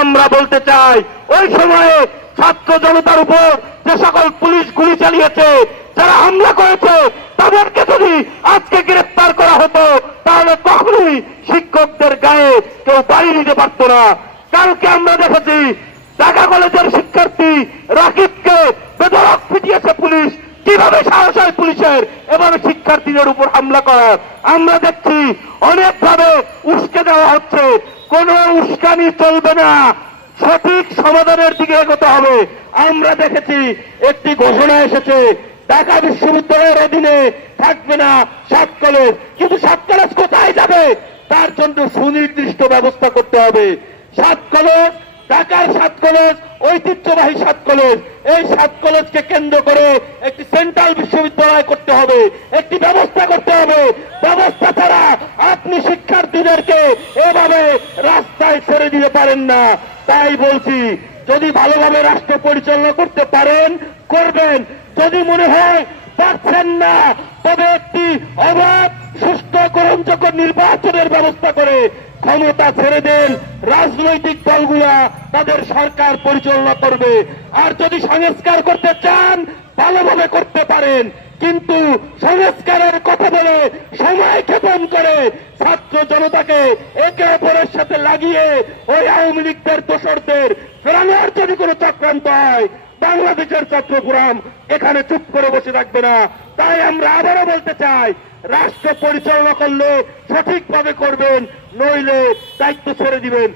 আমরা বলতে চাই, ওই সময়ে ছাত্র জনতার উপর যে সকল পুলিশ গুলি চালিয়েছে, যারা হামলা করেছে, তাদেরকে যদি আজকে গ্রেফতার করা হতো, তাহলে কখনোই শিক্ষকদের গায়ে কেউ বাড়ি দিতে পারতো না। কালকে আমরা দেখেছি, ঢাকা কলেজের শিক্ষার্থী রাকিবকে বেদরক পিটিয়েছে পুলিশ। কীভাবে সাহস হয় পুলিশের? এভাবে শিক্ষার্থীদের উপর হামলা করার। আমরা দেখছি, অনেকভাবে উস্কে দেওয়া হচ্ছে। কোন উস্কানি চলবে না। সঠিক সমাধানের দিকে এগোতে হবে। আমরা দেখেছি, একটি ঘোষণা এসেছে, ঢাকা বিশ্ববিদ্যালয়ের অধীনে থাকবে না সাত কলেজ কিন্তু সাত কলেজ কোথায় যাবে? তার জন্য সুনির্দিষ্ট ব্যবস্থা করতে হবে। সাত কলেজ ঢাকার সাত কলেজ ঐতিহ্যবাহী সাত কলেজ এই সাত কলেজকে কেন্দ্র করে একটি সেন্ট্রাল বিশ্ববিদ্যালয় করতে হবে। একটি ব্যবস্থা করতে হবে। ব্যবস্থা ছাড়া আপনি শিক্ষার্থীদেরকে এভাবে রাস্তায় ছেড়ে দিতে পারেন না। তাই বলছি, যদি ভালোভাবে রাষ্ট্র পরিচালনা করতে পারেন, করবেন। যদি মনে হয় পারছেন না, তবে একটি অবাধ সুস্থ গ্রহণযোগ্য নির্বাচনের ব্যবস্থা করে ক্ষমতা ছেড়ে দেন রাজনৈতিক দলগুলা, তাদের সরকার পরিচালনা করবে। আর যদি সংস্কার করতে চান, ভালোভাবে করতে পারেন। কিন্তু সংস্কারের কথা বলে সময় ক্ষেপণ করে ছাত্র জনতাকে একে অপরের সাথে লাগিয়ে ওই আওয়ামী লীগদের দোসরদের ফেরানোর যদি কোনো চক্রান্ত হয়। বাংলাদেশের চট্টগ্রাম এখানে চুপ করে বসে থাকবে না। তাই আমরা আবারও বলতে চাই, রাষ্ট্র পরিচালনা করলে সঠিকভাবে করবেন, নইলে দায়িত্ব ছেড়ে দিবেন।